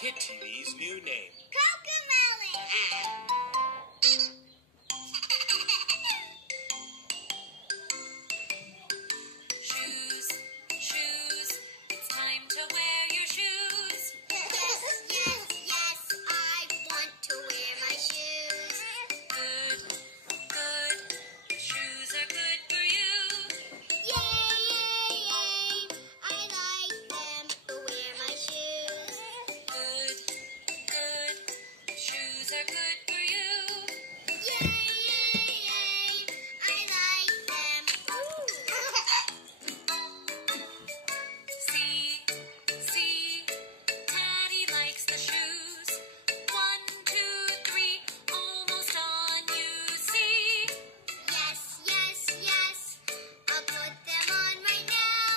Kid TV's new name. Cocomelon! Shoes, shoes, it's time to wear your shoes. Yes, yes, yes, I want to wear my shoes. Good, good, shoes are good for you. Yay, yay, yay, I like them to wear my shoes. Good, good, shoes are good for you. Yay, yay, yay, I like them. See, see, Daddy likes the shoes. 1, 2, 3, almost on you see. Yes, yes, yes, I'll put them on right now.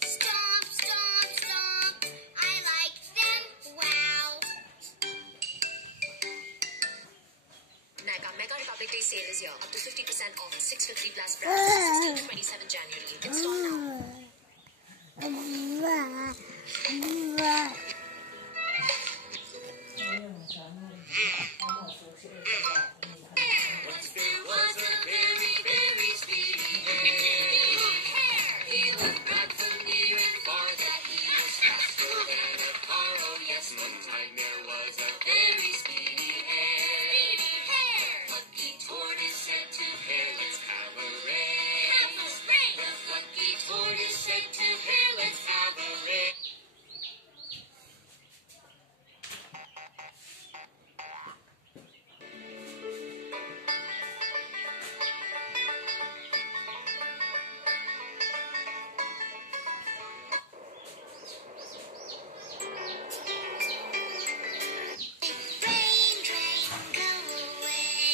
Stomp, stomp, stomp, I like them, wow. Mega Republic Day sale is here. Up to 50% off 650 plus brands. 16 to 27 January. Install now. Once there was a very, very speedy hare. He looked back from near and far that he was faster than a car. Oh yes, one time there was a very speedy hare. Lucky tortoise said to hare, let's have a race. The lucky tortoise said to hare, let's have a race. Rain, rain, go away.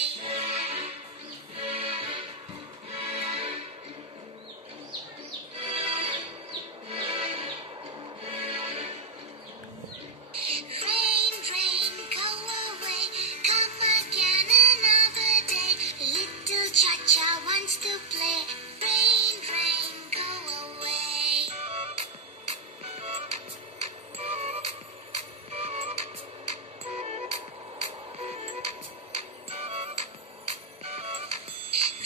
Rain, rain, go away. Come again another day. Little Cha-Cha wants to play. Rain, rain, go away.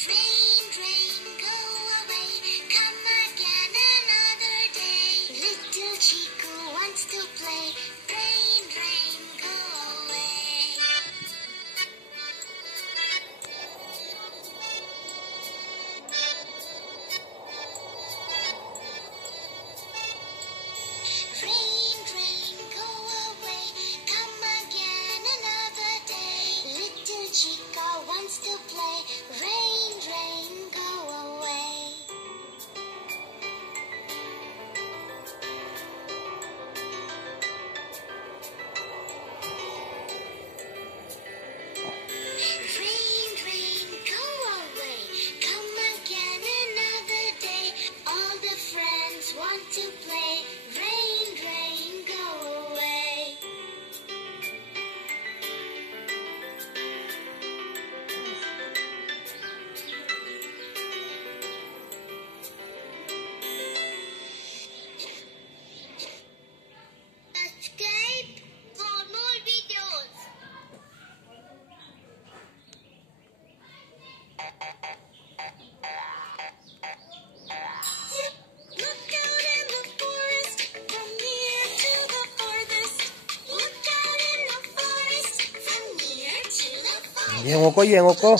Rain, rain, go away. Come again another day. Little Chico wants to play. Rain, rain, go away. Rain, rain, go away. Come again another day. Little Chica wants to play. Rain, rain, go away. Rain, rain, go away. Come again another day. All the friends want to play. Rain, rain, go away. Subscribe for more videos. Look out in the forest, from near to the farthest. Look out in the forest, from near to the farthest. Yengoko, yengoko.